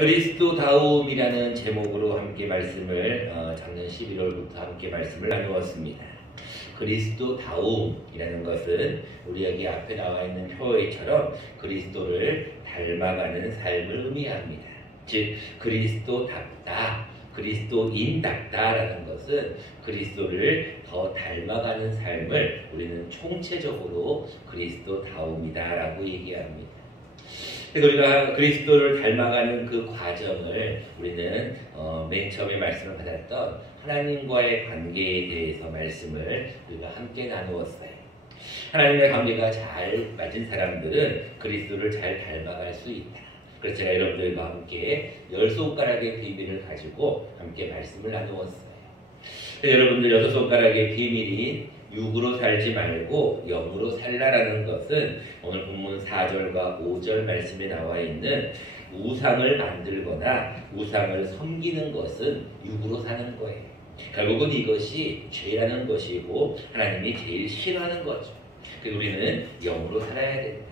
그리스도다움이라는 제목으로 함께 말씀을 작년 11월부터 함께 말씀을 나누었습니다. 그리스도다움이라는 것은 우리 여기 앞에 나와 있는 표어처럼 그리스도를 닮아가는 삶을 의미합니다. 즉 그리스도답다, 그리스도인답다라는 것은 그리스도를 더 닮아가는 삶을 우리는 총체적으로 그리스도다움이다라고 얘기합니다. 우리가 그리스도를 닮아가는 그 과정을 우리는 맨 처음에 말씀을 받았던 하나님과의 관계에 대해서 말씀을 우리가 함께 나누었어요. 하나님의 관계가 잘 맞은 사람들은 그리스도를 잘 닮아갈 수 있다. 그래서 제가 여러분들과 함께 10손가락의 비밀을 가지고 함께 말씀을 나누었어요. 여러분들 6손가락의 비밀인 6으로 살지 말고 0으로 살라라는 것은 오늘 본문 4절과 5절 말씀에 나와 있는 우상을 만들거나 우상을 섬기는 것은 6으로 사는 거예요. 결국은 이것이 죄라는 것이고 하나님이 제일 싫어하는 거죠. 그래서 우리는 0으로 살아야 된다.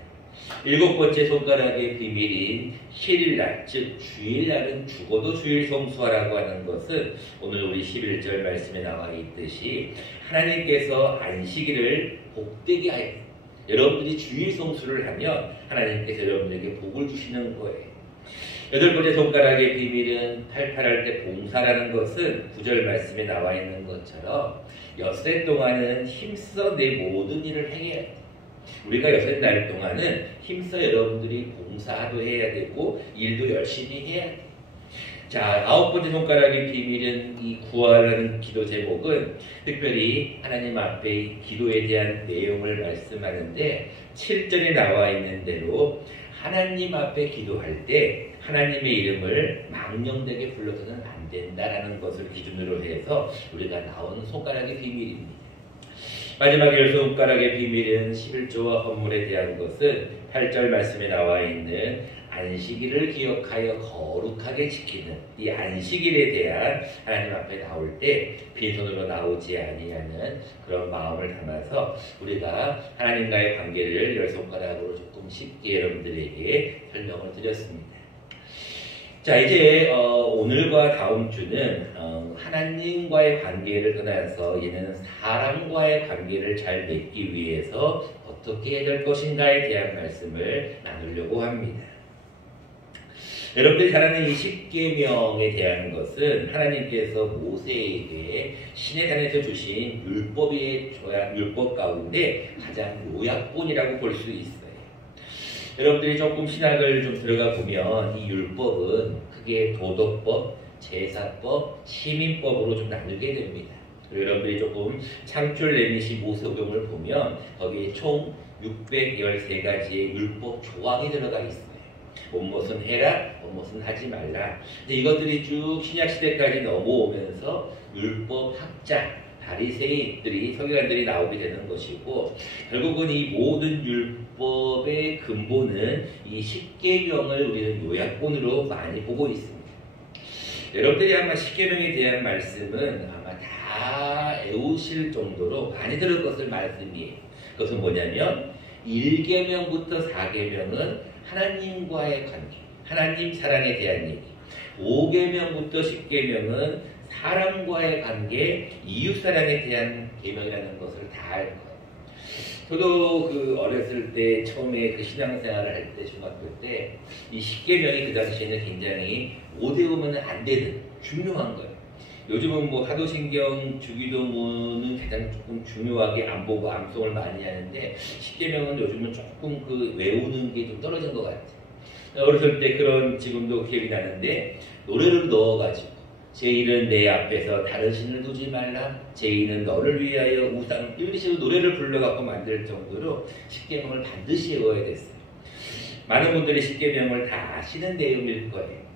7번째 손가락의 비밀인 힐일날, 즉 주일날은 죽어도 주일 성수하라고 하는 것은 오늘 우리 11절 말씀에 나와 있듯이 하나님께서 안식일을 복되게 하여 여러분들이 주일 성수를 하면 하나님께서 여러분들에게 복을 주시는 거예요. 8번째 손가락의 비밀은 팔팔할 때 봉사라는 것은 9절 말씀에 나와 있는 것처럼 엿새 동안은 힘써 내 모든 일을 행해야 돼. 우리가 6날 동안은 힘써 여러분들이 봉사도 해야 되고 일도 열심히 해야 돼. 자, 9번째 손가락의 비밀은 이 구하라는 기도 제목은 특별히 하나님 앞에 기도에 대한 내용을 말씀하는데 7절에 나와 있는 대로 하나님 앞에 기도할 때 하나님의 이름을 망령되게 불러서는 안 된다라는 것을 기준으로 해서 우리가 나온 손가락의 비밀입니다. 마지막 10손가락의 비밀은 11조와 헌물에 대한 것은 8절 말씀에 나와 있는 안식일을 기억하여 거룩하게 지키는 이 안식일에 대한 하나님 앞에 나올 때 빈손으로 나오지 아니하는 그런 마음을 담아서 우리가 하나님과의 관계를 10손가락으로 조금 쉽게 여러분들에게 설명을 드렸습니다. 자, 이제 오늘과 다음 주는 하나님과의 관계를 떠나서 얘는 사람과의 관계를 잘 맺기 위해서 어떻게 해야 될 것인가에 대한 말씀을 나누려고 합니다. 여러분들이 잘 아는 이 십계명에 대한 것은 하나님께서 모세에게 시내산에서 주신 율법 가운데 가장 요약본이라고 볼 수 있어요. 여러분들이 조금 신학을 좀 들어가 보면 이 율법은 크게 도덕법, 제사법, 시민법으로 좀 나누게 됩니다. 그리고 여러분들이 조금 창출 레위기 모세오경을 보면 거기에 총 613가지의 율법 조항이 들어가 있어요. 무엇은 해라, 무엇은 하지 말라. 근데 이것들이 쭉 신약시대까지 넘어오면서 율법 학자, 바리새인들이 서기관들이 나오게 되는 것이고 결국은 이 모든 율법의 근본은 이 십계명을 우리는 요약본으로 많이 보고 있습니다. 여러분들이 아마 십계명에 대한 말씀은 아마 다 외우실 정도로 많이 들을 것을 말씀이에요. 그것은 뭐냐면 1계명부터 4계명은 하나님과의 관계, 하나님 사랑에 대한 얘기, 5계명부터 10계명은 사람과의 관계, 이웃사랑에 대한 계명이라는 것을 다 알 거예요. 저도 어렸을 때 처음에 신앙생활을 할 때 중학교 때 이 10계명이 그 당시에는 굉장히 못 외우면 안 되는 중요한 거예요. 요즘은 사도신경, 주기도문은 가장 조금 중요하게 안 보고 암송을 많이 하는데 10계명은 요즘은 조금 외우는 게 좀 떨어진 것 같아요. 어렸을 때 그런 지금도 기억이 나는데 노래를 넣어가지고 제 일은 내 앞에서 다른 신을 두지 말라, 제 일은 너를 위하여 우상, 이런 식으로 노래를 불러갖고 만들 정도로 10계명을 반드시 외워야 됐어요. 많은 분들이 10계명을 다 아시는 내용일 거예요.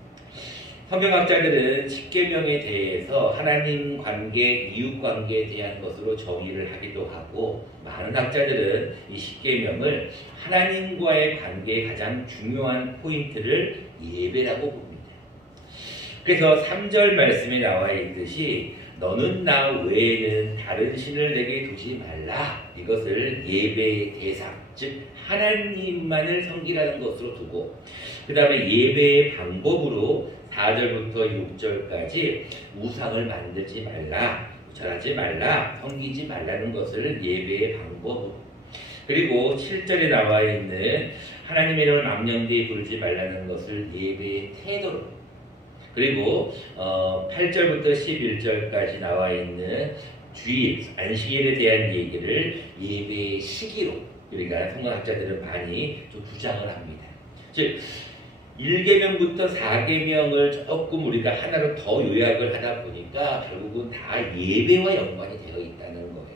성경학자들은 10계명에 대해서 하나님 관계, 이웃 관계에 대한 것으로 정의를 하기도 하고 많은 학자들은 이 10계명을 하나님과의 관계의 가장 중요한 포인트를 예배라고 봅니다. 그래서 3절 말씀에 나와 있듯이 너는 나 외에는 다른 신을 내게 두지 말라. 이것을 예배의 대상, 즉 하나님만을 섬기라는 것으로 두고 그 다음에 예배의 방법으로 4절부터 6절까지 우상을 만들지 말라, 절하지 말라, 섬기지 말라는 것을 예배의 방법으로, 그리고 7절에 나와 있는 하나님의 이름을 망령되이 부르지 말라는 것을 예배의 태도로, 그리고 8절부터 11절까지 나와 있는 주일, 안식일에 대한 얘기를 예배의 시기로 우리가 성경학자들은 많이 좀 주장을 합니다. 즉 1계명부터 4계명을 조금 우리가 하나로 더 요약을 하다 보니까 결국은 다 예배와 연관이 되어 있다는 거예요.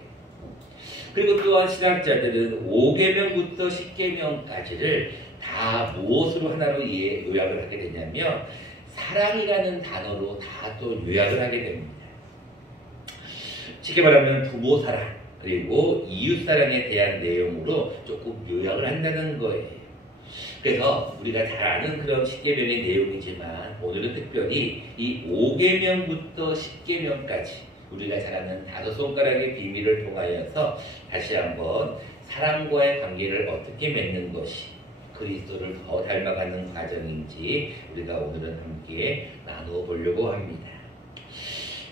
그리고 또한 신학자들은 5계명부터 10계명까지를 다 무엇으로 하나로 요약을 하게 되냐면 사랑이라는 단어로 다 또 요약을 하게 됩니다. 쉽게 말하면 부모 사랑 그리고 이웃 사랑에 대한 내용으로 조금 요약을 한다는 거예요. 그래서 우리가 잘 아는 그런 10계명의 내용이지만 오늘은 특별히 이 5계명부터 10계명까지 우리가 잘 아는 5손가락의 비밀을 통하여서 다시 한번 사랑과의 관계를 어떻게 맺는 것이 그리스도를 더 닮아가는 과정인지 우리가 오늘은 함께 나누어 보려고 합니다.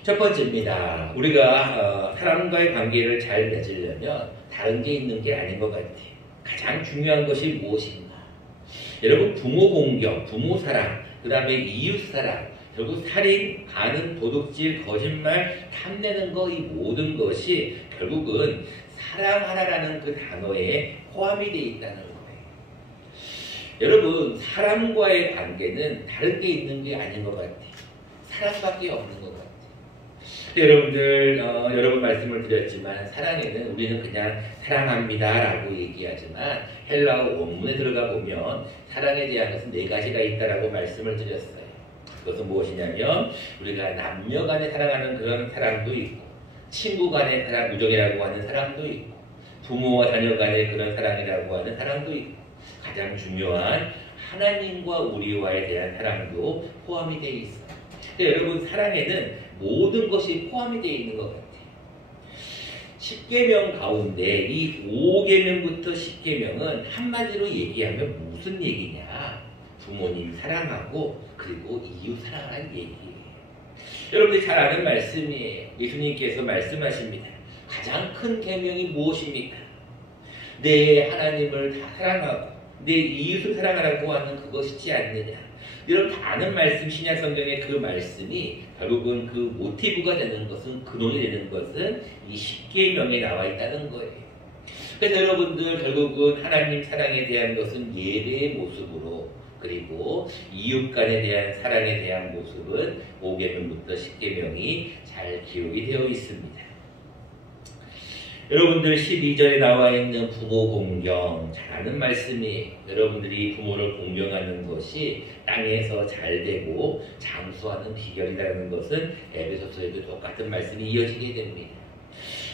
첫 번째입니다. 우리가 사람과의 관계를 잘 맺으려면 다른 게 있는 게 아닌 것 같아요. 가장 중요한 것이 무엇인가? 여러분 부모 공경, 부모 사랑, 그 다음에 이웃 사랑, 결국 살인, 간음, 도둑질, 거짓말, 탐내는 거 이 모든 것이 결국은 사랑하라라는 그 단어에 포함이 되어 있다는 거예요. 여러분 사람과의 관계는 다른 게 있는 게 아닌 것 같아요. 사랑밖에 없는 것 같아요. 여러분들 여러 번 말씀을 드렸지만 사랑에는 우리는 그냥 사랑합니다 라고 얘기하지만 헬라어 원문에 들어가 보면 사랑에 대한 것은 4가지가 있다라고 말씀을 드렸어요. 그것은 무엇이냐면 우리가 남녀 간에 사랑하는 그런 사랑도 있고 친구 간의 사랑, 우정이라고 하는 사랑도 있고 부모와 자녀 간의 그런 사랑이라고 하는 사랑도 있고 가장 중요한 하나님과 우리와에 대한 사랑도 포함이 되어 있어요. 여러분 사랑에는 모든 것이 포함이 되어 있는 것 같아요. 10계명 가운데 이 5계명부터 10계명은 한마디로 얘기하면 무슨 얘기냐? 부모님 사랑하고 그리고 이웃 사랑하는 얘기예요. 여러분들이 잘 아는 말씀이에요. 예수님께서 말씀하십니다. 가장 큰 계명이 무엇입니까? 내 하나님을 다 사랑하고 내 이웃을 사랑하라고 하는 그것이지 않느냐. 여러분 다 아는 말씀, 신약 성경의 그 말씀이 결국은 그 모티브가 되는 것은, 근원이 되는 것은 이 10계명에 나와 있다는 거예요. 그래서 여러분들 결국은 하나님 사랑에 대한 것은 예배의 모습으로, 그리고 이웃 간에 대한 사랑에 대한 모습은 5계명부터 10계명이 잘 기록이 되어 있습니다. 여러분들 12절에 나와 있는 부모 공경 잘 아는 말씀이 여러분들이 부모를 공경하는 것이 땅에서 잘 되고 장수하는 비결이라는 것은 에베소서에도 똑같은 말씀이 이어지게 됩니다.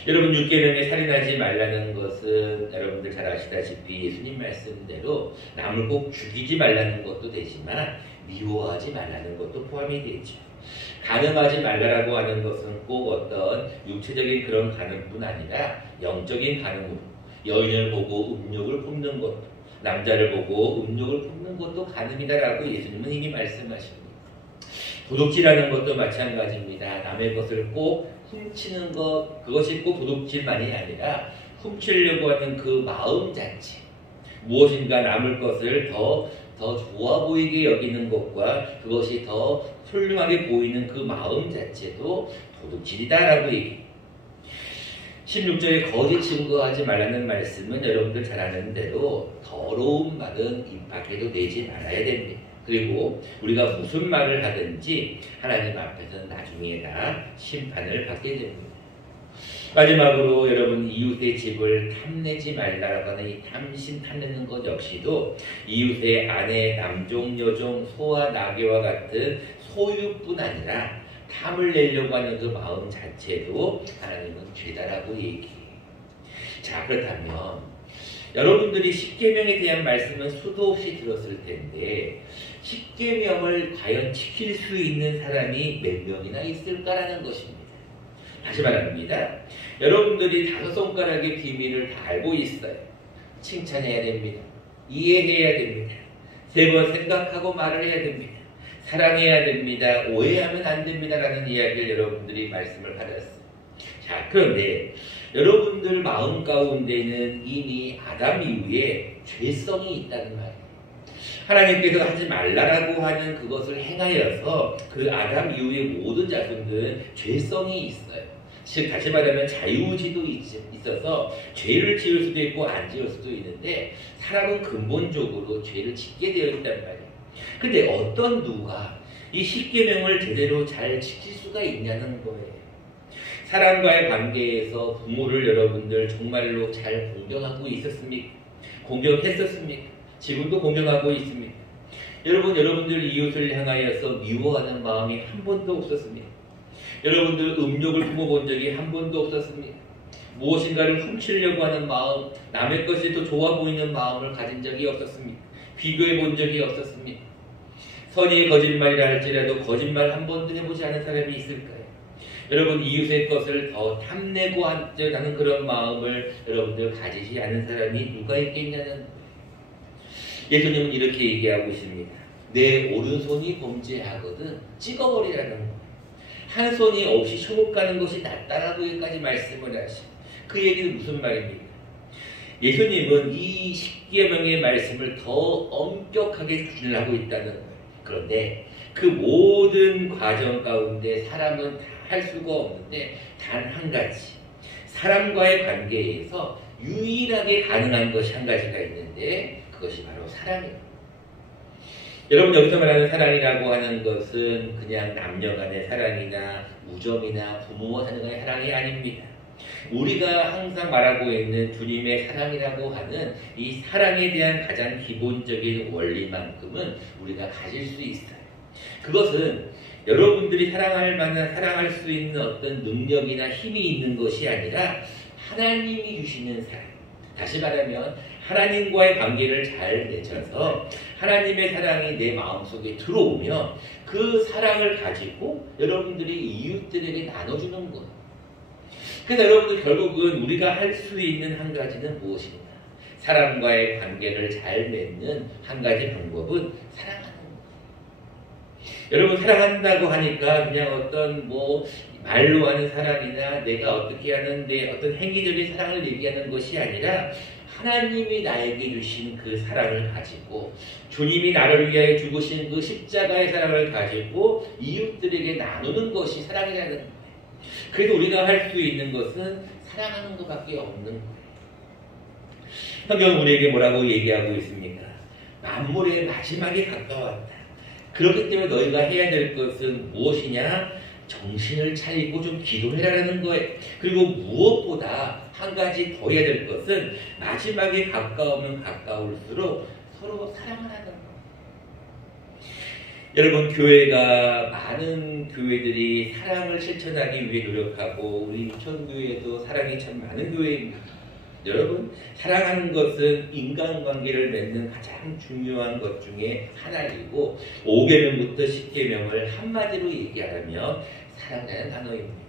여러분 6계명에 살인하지 말라는 것은 여러분들 잘 아시다시피 예수님 말씀대로 남을 꼭 죽이지 말라는 것도 되지만 미워하지 말라는 것도 포함이 되죠. 간음하지 말라라고 하는 것은 꼭 어떤 육체적인 그런 간음뿐 아니라 영적인 간음으로 여인을 보고 음욕을 품는 것도, 남자를 보고 음욕을 품는 것도 간음이다라고 예수님은 이미 말씀하십니다. 도둑질하는 것도 마찬가지입니다. 남의 것을 꼭 훔치는 것, 그것이 꼭 도둑질만이 아니라 훔치려고 하는 그 마음 자체, 무엇인가 남의 것을 더 좋아 보이게 여기는 것과 그것이 더 훌륭하게 보이는 그 마음 자체도 도둑질이다라고 얘기해요. 16절에 거짓 증거하지 말라는 말씀은 여러분들 잘 아는 대로 더러운 말은 입 밖에도 내지 말아야 됩니다. 그리고 우리가 무슨 말을 하든지 하나님 앞에서는 나중에 다 심판을 받게 됩니다. 마지막으로 여러분 이웃의 집을 탐내지 말라라고 하는 이 탐심 탐내는 것 역시도 이웃의 아내, 남종, 여종, 소와 나귀와 같은 소유뿐 아니라 탐을 내려고 하는 그 마음 자체도 하나님은 죄다라고 얘기해요. 자, 그렇다면 여러분들이 10계명에 대한 말씀은 수도 없이 들었을 텐데 10계명을 과연 지킬 수 있는 사람이 몇 명이나 있을까라는 것입니다. 다시 말합니다. 여러분들이 5손가락의 비밀을 다 알고 있어요. 칭찬해야 됩니다. 이해해야 됩니다. 3번 생각하고 말을 해야 됩니다. 사랑해야 됩니다. 오해하면 안 됩니다라는 이야기를 여러분들이 말씀을 받았어요. 자, 그런데 여러분들 마음 가운데는 이미 아담 이후에 죄성이 있다는 말이에요. 하나님께서 하지 말라라고 하는 그것을 행하여서 그 아담 이후의 모든 자손들은 죄성이 있어요. 즉 다시 말하면 자유의지도 있어서 죄를 지을 수도 있고 안 지을 수도 있는데 사람은 근본적으로 죄를 짓게 되어 있단 말이에요. 근데 어떤 누가 이 십계명을 제대로 잘 지킬 수가 있냐는 거예요. 사람과의 관계에서 부모를 여러분들 정말로 잘 공경하고 있었습니까? 공경했었습니까? 지금도 공경하고 있습니다. 여러분들 이웃을 향하여서 미워하는 마음이 한 번도 없었습니다. 여러분들 음욕을 품어본 적이 한 번도 없었습니다. 무엇인가를 훔치려고 하는 마음, 남의 것이 더 좋아 보이는 마음을 가진 적이 없었습니다. 비교해 본 적이 없었습니다. 선의의 거짓말이라 할지라도 거짓말 한 번도 해보지 않은 사람이 있을까요? 여러분 이웃의 것을 더 탐내고 하는 그런 마음을 여러분들 가지지 않은 사람이 누가 있겠냐는 거예요. 예수님은 이렇게 얘기하고 있습니다. 내 오른손이 범죄하거든 찍어버리라는 거예요. 한 손이 없이 천국 가는 것이 낫다라고 여기까지 말씀을 하시고 그 얘기는 무슨 말입니까? 예수님은 이 십계명의 말씀을 더 엄격하게 주장하고 있다는 거예요. 그런데 그 모든 과정 가운데 사람은 다 할 수가 없는데 단 한 가지 사람과의 관계에서 유일하게 가능한 것이 한 가지가 있는데 그것이 바로 사랑이에요. 여러분 여기서 말하는 사랑이라고 하는 것은 그냥 남녀 간의 사랑이나 우정이나 부모와 자녀 간의 사랑이 아닙니다. 우리가 항상 말하고 있는 주님의 사랑이라고 하는 이 사랑에 대한 가장 기본적인 원리만큼은 우리가 가질 수 있어요. 그것은 여러분들이 사랑할 수 있는 어떤 능력이나 힘이 있는 것이 아니라 하나님이 주시는 사랑. 다시 말하면 하나님과의 관계를 잘 맺어서 하나님의 사랑이 내 마음속에 들어오면 그 사랑을 가지고 여러분들이 이웃들에게 나눠주는 거예요. 그래서 여러분들 결국은 우리가 할 수 있는 한 가지는 무엇인가? 사람과의 관계를 잘 맺는 한 가지 방법은 사랑하는 거예요. 여러분 사랑한다고 하니까 그냥 어떤 말로 하는 사랑이나 내가 어떻게 하는데 어떤 행위적인 사랑을 얘기하는 것이 아니라 하나님이 나에게 주신 그 사랑을 가지고 주님이 나를 위하여 죽으신 그 십자가의 사랑을 가지고 이웃들에게 나누는 것이 사랑이라는 거예요. 그래서 우리가 할 수 있는 것은 사랑하는 것밖에 없는 거예요. 성경은 우리에게 뭐라고 얘기하고 있습니까? 만물의 마지막에 가까웠다. 그렇기 때문에 너희가 해야 될 것은 무엇이냐? 정신을 차리고 좀 기도해라라는 거예요. 그리고 무엇보다 한 가지 더 해야 될 것은 마지막에 가까우면 가까울수록 서로 사랑하라는 거예요. 여러분 교회가 많은 교회들이 사랑을 실천하기 위해 노력하고 우리 인천교회도 사랑이 참 많은 교회입니다. 여러분 사랑하는 것은 인간관계를 맺는 가장 중요한 것 중에 하나이고 5계명부터 10계명을 한마디로 얘기하면 사랑이라는 단어입니다.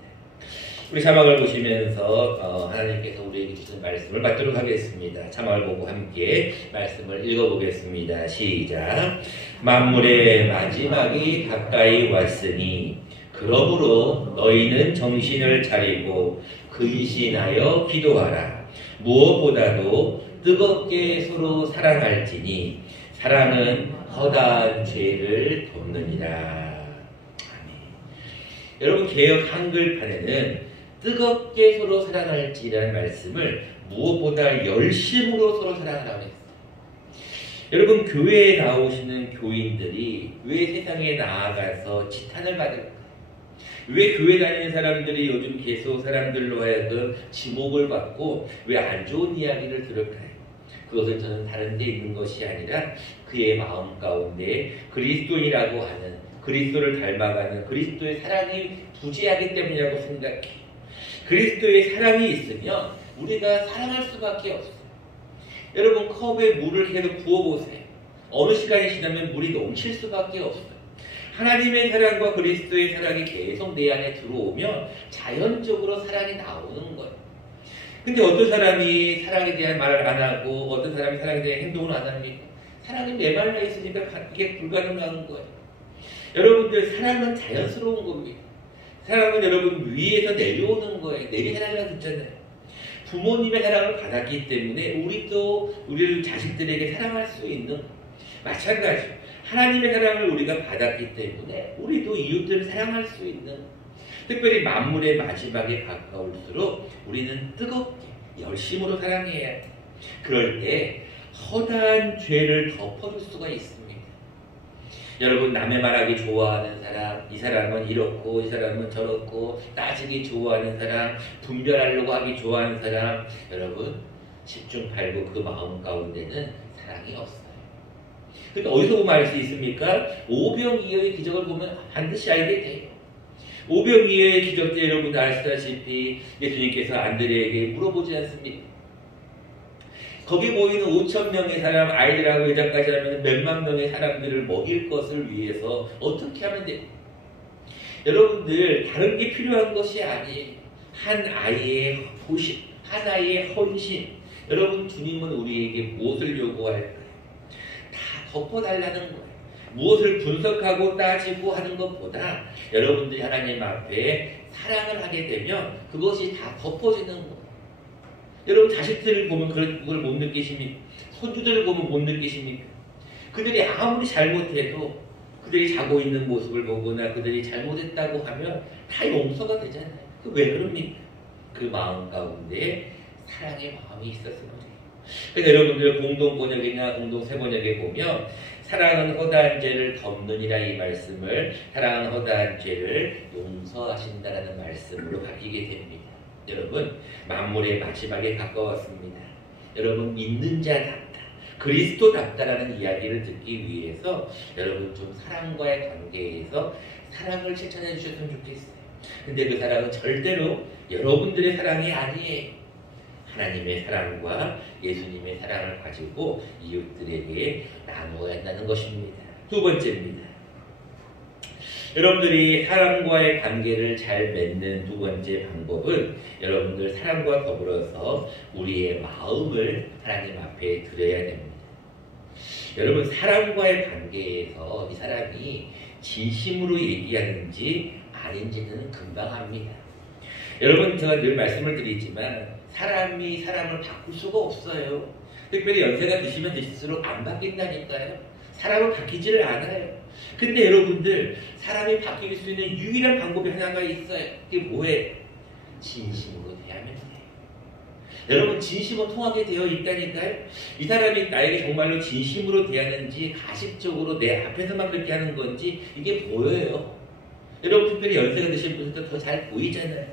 우리 자막을 보시면서 하나님께서 우리에게 주신 말씀을 받도록 하겠습니다. 자막을 보고 함께 말씀을 읽어보겠습니다. 시작. 만물의 마지막이 가까이 왔으니 그러므로 너희는 정신을 차리고 근신하여 기도하라. 무엇보다도 뜨겁게 서로 사랑할지니 사랑은 허다한 죄를 덮느니라. 아멘. 여러분 개역 한글판에는 뜨겁게 서로 사랑할지라는 말씀을 무엇보다 열심으로 서로 사랑하라고 했어요. 여러분 교회에 나오시는 교인들이 왜 세상에 나아가서 지탄을 받을까? 왜 교회 다니는 사람들이 요즘 개소 사람들로 하여금 지목을 받고 왜 안 좋은 이야기를 들을까요? 그것은 저는 다른 데 있는 것이 아니라 그의 마음 가운데 그리스도인이라고 하는 그리스도를 닮아가는 그리스도의 사랑이 부재하기 때문이라고 생각해요. 그리스도의 사랑이 있으면 우리가 사랑할 수밖에 없어요. 여러분 컵에 물을 계속 부어보세요. 어느 시간이 지나면 물이 넘칠 수밖에 없어요. 하나님의 사랑과 그리스도의 사랑이 계속 내 안에 들어오면 자연적으로 사랑이 나오는 거예요. 근데 어떤 사람이 사랑에 대한 말을 안 하고 어떤 사람이 사랑에 대한 행동을 안 합니까? 사랑이 메말라 있으니까 이게 불가능한 거예요. 여러분들 사랑은 자연스러운 겁니다. 사랑은 여러분 위에서 내려오는 거예요. 내리 사랑이라고 듣잖아요. 부모님의 사랑을 받았기 때문에 우리도 우리 자식들에게 사랑할 수 있는 마찬가지. 하나님의 사랑을 우리가 받았기 때문에 우리도 이웃들을 사랑할 수 있는 특별히 만물의 마지막에 가까울수록 우리는 뜨겁게 열심으로 사랑해야 해. 그럴 때 허다한 죄를 덮어줄 수가 있습니다. 여러분 남의 말하기 좋아하는 사람, 이 사람은 이렇고 이 사람은 저렇고 따지기 좋아하는 사람, 분별하려고 하기 좋아하는 사람, 여러분 10중 8구 그 마음 가운데는 사랑이 없어요. 그러니까 어디서 보면 알 수 있습니까? 오병이어의 기적을 보면 반드시 알게 돼요. 오병이어의 기적 때 여러분 아시다시피 예수님께서 안드레에게 물어보지 않습니까? 거기 모이는 5,000명의 사람, 아이들하고 여자까지 하면 몇만 명의 사람들을 먹일 것을 위해서 어떻게 하면 돼요? 여러분들 다른 게 필요한 것이 아니에요. 한 아이의 호심, 한 아이의 헌신. 여러분 주님은 우리에게 무엇을 요구할까요? 다 덮어달라는 거예요. 무엇을 분석하고 따지고 하는 것보다 여러분들이 하나님 앞에 사랑을 하게 되면 그것이 다 덮어지는 거예요. 여러분 자식들을 보면 그걸 못 느끼십니까? 손주들을 보면 못 느끼십니까? 그들이 아무리 잘못해도 그들이 자고 있는 모습을 보거나 그들이 잘못했다고 하면 다 용서가 되잖아요. 왜 그럽니까? 그 마음 가운데 사랑의 마음이 있었을 거예요. 그래서 여러분들 공동번역이나 공동세번역에 보면 사랑은 허다한 죄를 덮느니라 이 말씀을 사랑은 허다한 죄를 용서하신다라는 말씀으로 바뀌게 됩니다. 여러분 만물의 마지막에 가까웠습니다. 여러분 믿는 자답다, 그리스도답다라는 이야기를 듣기 위해서 여러분 좀 사랑과의 관계에서 사랑을 실천해 주셨으면 좋겠어요. 근데 그 사랑은 절대로 여러분들의 사랑이 아니에요. 하나님의 사랑과 예수님의 사랑을 가지고 이웃들에게 나누어야 한다는 것입니다. 두 번째입니다. 여러분들이 사람과의 관계를 잘 맺는 두 번째 방법은 여러분들 사랑과 더불어서 우리의 마음을 하나님 앞에 드려야 됩니다. 여러분 사람과의 관계에서 이 사람이 진심으로 얘기하는지 아닌지는 금방 압니다. 여러분 제가 늘 말씀을 드리지만 사람이 사람을 바꿀 수가 없어요. 특별히 연세가 드시면 드실수록 안 바뀐다니까요. 사람은 바뀌지를 않아요. 근데 여러분들 사람이 바뀔 수 있는 유일한 방법이 하나가 있어요. 그게 뭐예요? 진심으로 대하면 돼요. 여러분 진심으로 통하게 되어 있다니까요. 이 사람이 나에게 정말로 진심으로 대하는지 가식적으로 내 앞에서만 그렇게 하는 건지 이게 보여요. 여러분 특별히 연세가 드신 분들도 더 잘 보이잖아요.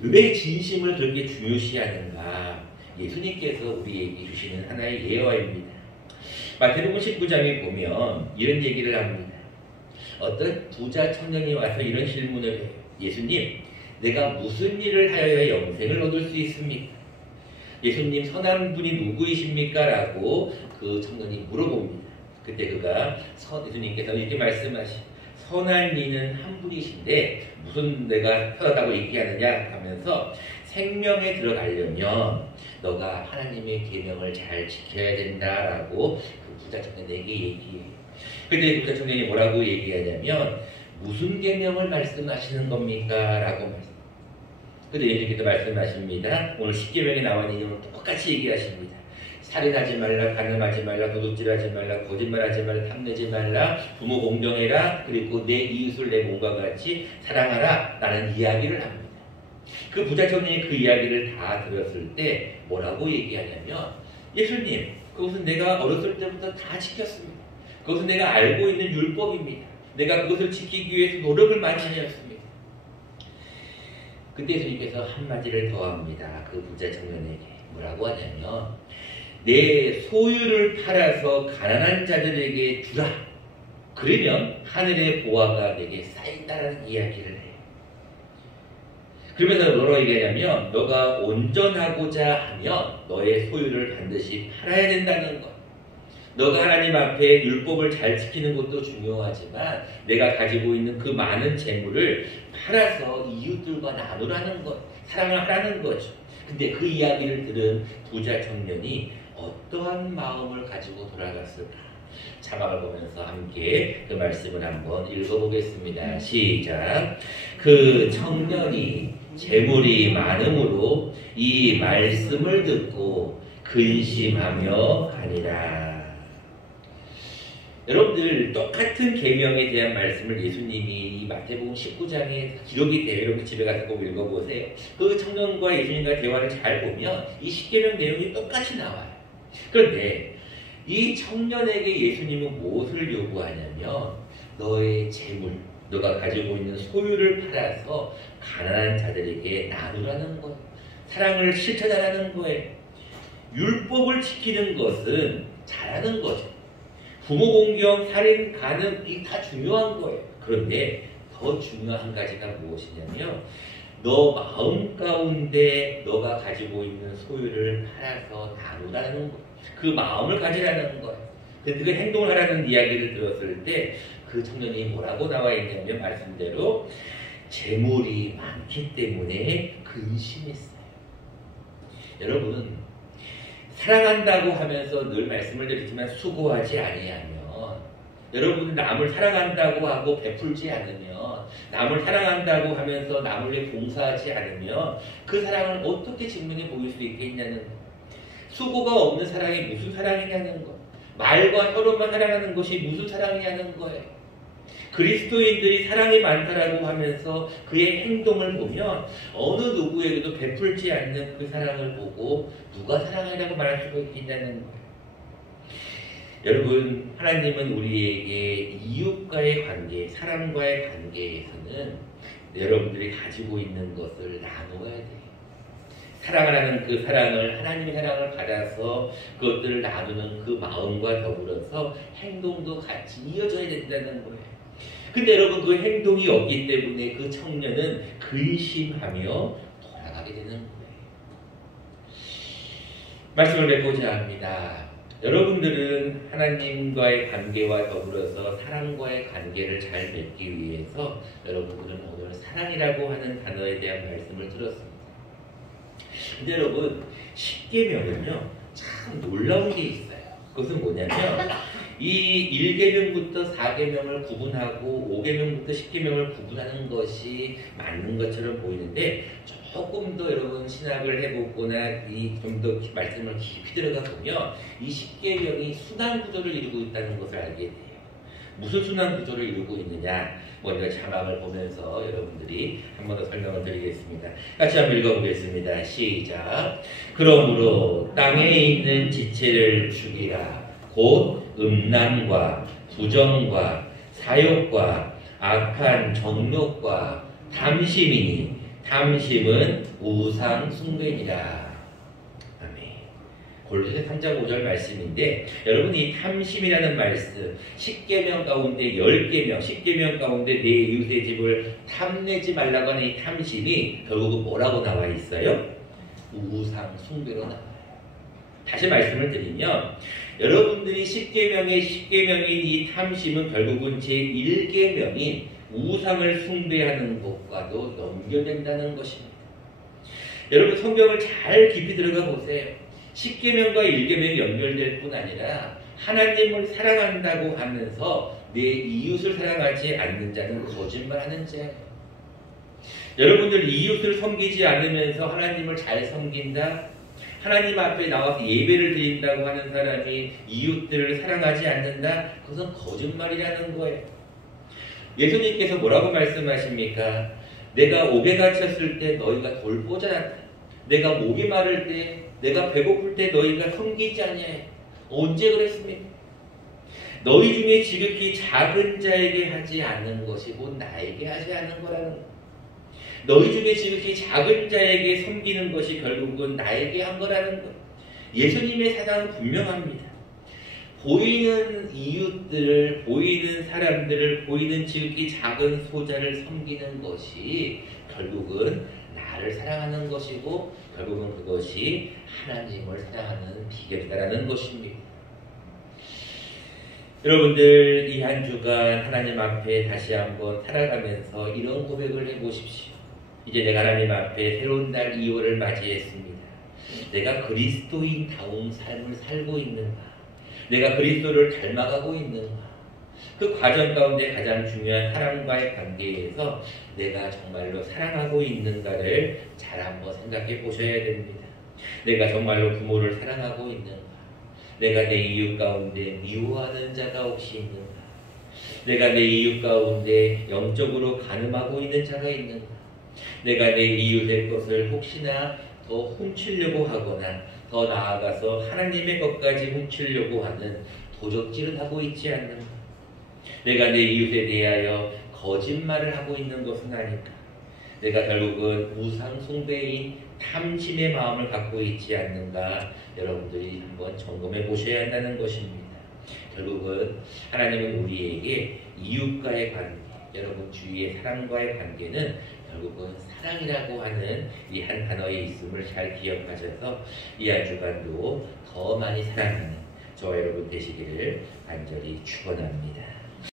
왜 진심을 그렇게 중요시하는가? 예수님께서 우리에게 주시는 하나의 예화입니다. 마태복음 19장에 보면 이런 얘기를 합니다. 어떤 부자 청년이 와서 이런 질문을 해요. 예수님, 내가 무슨 일을 하여야 영생을 얻을 수 있습니까? 예수님 선한 분이 누구이십니까? 라고 그 청년이 물어봅니다. 그때 그가 예수님께서 이렇게 말씀하시죠. 선한 이는 한 분이신데 무슨 내가 선하다고 얘기하느냐 하면서 생명에 들어가려면 너가 하나님의 계명을 잘 지켜야 된다라고 그 부자 청년에게 얘기해요. 근데 부자 청년이 뭐라고 얘기하냐면 무슨 계명을 말씀하시는 겁니까? 라고 말씀. 근데 예수님께서 말씀하십니다. 오늘 10계명에 나와 있는 내용을 똑같이 얘기하십니다. 살인하지 말라, 간음하지 말라, 도둑질하지 말라, 거짓말하지 말라, 탐내지 말라, 부모 공경해라, 그리고 내 이웃을 내 몸과 같이 사랑하라 라는 이야기를 합니다. 그 부자 청년이 그 이야기를 다 들었을 때 뭐라고 얘기하냐면 예수님, 그것은 내가 어렸을 때부터 다 지켰습니다. 그것은 내가 알고 있는 율법입니다. 내가 그것을 지키기 위해서 노력을 많이 하였습니다. 그때 예수님께서 한마디를 더합니다. 그 부자 청년에게 뭐라고 하냐면 내 소유를 팔아서 가난한 자들에게 주라. 그러면 하늘의 보화가 내게 쌓인다는 이야기를 해요. 그러면서 뭐라고 얘기하냐면 너가 온전하고자 하면 너의 소유를 반드시 팔아야 된다는 것. 너가 하나님 앞에 율법을 잘 지키는 것도 중요하지만 내가 가지고 있는 그 많은 재물을 팔아서 이웃들과 나누라는 것, 사랑을 하라는 거죠. 근데 그 이야기를 들은 부자 청년이 어떠한 마음을 가지고 돌아갔을까? 자막을 보면서 함께 그 말씀을 한번 읽어보겠습니다. 시작. 그 청년이 재물이 많음으로 이 말씀을 듣고 근심하며 가니라. 여러분들 똑같은 계명에 대한 말씀을 예수님이 이 마태복음 19장에 기록이 돼요. 여러분 집에 가서 꼭 읽어보세요. 그 청년과 예수님과 대화를 잘 보면 이 10계명 내용이 똑같이 나와요. 그런데 이 청년에게 예수님은 무엇을 요구하냐면 너의 재물, 너가 가지고 있는 소유를 팔아서 가난한 자들에게 나누라는 거예요. 사랑을 실천하라는 거예요. 율법을 지키는 것은 잘하는 거죠. 부모 공경, 살인, 간음 이 다 중요한 거예요. 그런데 더 중요한 가지가 무엇이냐면 너 마음 가운데 너가 가지고 있는 소유를 팔아서 나누라는 거예요. 그 마음을 가지라는 거예요. 근데 그 행동을 하라는 이야기를 들었을 때 그 청년이 뭐라고 나와 있냐면 말씀대로 재물이 많기 때문에 근심했어요. 여러분 사랑한다고 하면서 늘 말씀을 드리지만 수고하지 아니하면 여러분 남을 사랑한다고 하고 베풀지 않으면 남을 사랑한다고 하면서 남을 위해 봉사하지 않으면 그 사랑을 어떻게 직면에 보일 수 있겠냐는 거. 수고가 없는 사랑이 무슨 사랑이냐는 거. 말과 혀로만 사랑하는 것이 무슨 사랑이냐는 거예요. 그리스도인들이 사랑이 많다라고 하면서 그의 행동을 보면 어느 누구에게도 베풀지 않는 그 사랑을 보고 누가 사랑이라고 말할 수가 있겠냐는 거예요. 여러분 하나님은 우리에게 이웃과의 관계, 사람과의 관계에서는 여러분들이 가지고 있는 것을 나누어야 돼요. 사랑하는 그 사랑을 하나님의 사랑을 받아서 그것들을 나누는 그 마음과 더불어서 행동도 같이 이어져야 된다는 거예요. 근데 여러분 그 행동이 없기 때문에 그 청년은 근심하며 돌아가게 되는 거예요. 말씀을 맺고자 합니다. 여러분들은 하나님과의 관계와 더불어서 사람과의 관계를 잘 맺기 위해서 여러분들은 오늘 사랑이라고 하는 단어에 대한 말씀을 들었습니다. 근데 여러분 10계명은요 참 놀라운 게 있어요. 그것은 뭐냐면 이 1계명부터 4계명을 구분하고 5계명부터 10계명을 구분하는 것이 맞는 것처럼 보이는데 조금 더 여러분 신학을 해보거나 좀 더 말씀을 깊이 들어가 보면 이 10계명이 순환 구조를 이루고 있다는 것을 알게 돼요. 무슨 순환 구조를 이루고 있느냐? 먼저 자막을 보면서 여러분들이 한 번 더 설명을 드리겠습니다. 같이 한번 읽어보겠습니다. 시작. 그러므로 땅에 있는 지체를 죽이라. 곧 음란과 부정과 사욕과 악한 정욕과 탐심이니 탐심은 우상 숭배니라. 아멘. 골로새 3장 5절 말씀인데 여러분 이 탐심이라는 말씀 10계명 가운데 10계명 10계명 가운데 내 이웃의 집을 탐내지 말라고 하는 이 탐심이 결국은 뭐라고 나와 있어요? 우상 숭배로 나와요. 다시 말씀을 드리면 여러분들이 10계명인 이 탐심은 결국은 제1계명인 우상을 숭배하는 것과도 연결된다는 것입니다. 여러분 성경을 잘 깊이 들어가 보세요. 10계명과 1계명이 연결될 뿐 아니라 하나님을 사랑한다고 하면서 내 이웃을 사랑하지 않는 자는 거짓말하는 자예요. 여러분들 이웃을 섬기지 않으면서 하나님을 잘 섬긴다? 하나님 앞에 나와서 예배를 드린다고 하는 사람이 이웃들을 사랑하지 않는다? 그것은 거짓말이라는 거예요. 예수님께서 뭐라고 말씀하십니까? 내가 옥에 갇혔을 때 너희가 돌보자. 내가 목이 마를 때, 내가 배고플 때 너희가 섬기지 않냐. 언제 그랬습니까? 너희 중에 지극히 작은 자에게 하지 않는 것이 곧 나에게 하지 않는 거라는 거예요. 너희 중에 지극히 작은 자에게 섬기는 것이 결국은 나에게 한 거라는 거예요. 예수님의 사상은 분명합니다. 보이는 이웃들을, 보이는 사람들을, 보이는 지극히 작은 소자를 섬기는 것이 결국은 나를 사랑하는 것이고 결국은 그것이 하나님을 사랑하는 비결이라는 것입니다. 여러분들 이 한 주간 하나님 앞에 다시 한번 살아가면서 이런 고백을 해보십시오. 이제 내가 하나님 앞에 새로운 날 2월을 맞이했습니다. 내가 그리스도인다운 삶을 살고 있는가? 내가 그리스도를 닮아가고 있는가? 그 과정 가운데 가장 중요한 사람과의 관계에서 내가 정말로 사랑하고 있는가를 잘 한번 생각해 보셔야 됩니다. 내가 정말로 부모를 사랑하고 있는가? 내가 내 이웃 가운데 미워하는 자가 혹시 있는가? 내가 내 이웃 가운데 영적으로 간음하고 있는 자가 있는가? 내가 내 이웃의 것을 혹시나 더 훔치려고 하거나 더 나아가서 하나님의 것까지 훔치려고 하는 도적질을 하고 있지 않는가? 내가 내 이웃에 대하여 거짓말을 하고 있는 것은 아닐까? 내가 결국은 우상 숭배인 탐심의 마음을 갖고 있지 않는가? 여러분들이 한번 점검해 보셔야 한다는 것입니다. 결국은 하나님은 우리에게 이웃과의 관계, 여러분 주위의 사람과의 관계는 결국은 사랑이라고 하는 이 한 단어에 있음을 잘 기억하셔서 이 한 주간도 더 많이 사랑하는 저와 여러분 되시기를 간절히 축원합니다.